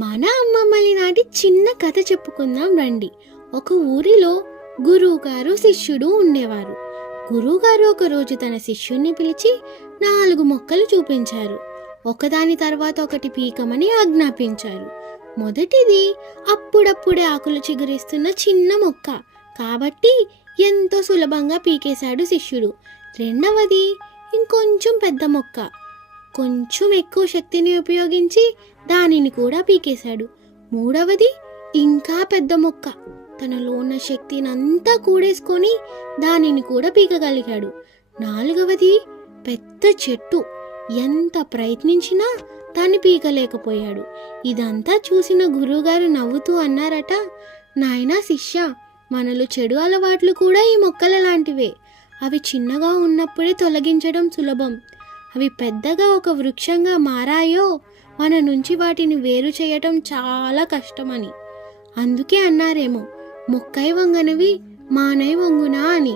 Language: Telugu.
మన అమ్మమ్మలి నాటి చిన్న కథ చెప్పుకుందాం రండి. ఒక ఊరిలో గురువుగారు శిష్యుడు ఉండేవారు. గురువుగారు ఒకరోజు తన శిష్యుణ్ణి పిలిచి 4 మొక్కలు చూపించారు. ఒకదాని తర్వాత ఒకటి పీకమని ఆజ్ఞాపించారు. మొదటిది అప్పుడప్పుడే ఆకులు చిగురిస్తున్న చిన్న మొక్క కాబట్టి ఎంతో సులభంగా పీకేశాడు శిష్యుడు. రెండవది ఇంకొంచెం పెద్ద మొక్క, కొంచెం ఎక్కువ శక్తిని ఉపయోగించి దానిని కూడా పీకేశాడు. మూడవది ఇంకా పెద్ద మొక్క, తనలో ఉన్న శక్తిని అంతా కూడేసుకొని దానిని కూడా పీకగలిగాడు. నాలుగవది పెద్ద చెట్టు, ఎంత ప్రయత్నించినా దాన్ని పీకలేకపోయాడు. ఇదంతా చూసిన గురువుగారు నవ్వుతూ అన్నారట, నాయనా శిష్య, మనలో చెడు అలవాట్లు కూడా ఈ మొక్కల లాంటివే. అవి చిన్నగా ఉన్నప్పుడే తొలగించడం సులభం. అవి పెద్దగా ఒక వృక్షంగా మారాయో మన నుంచి వాటిని వేరు చేయటం చాలా కష్టమని. అందుకే అన్నారేమో, మొక్కై వంగనవి మానై వంగునా అని.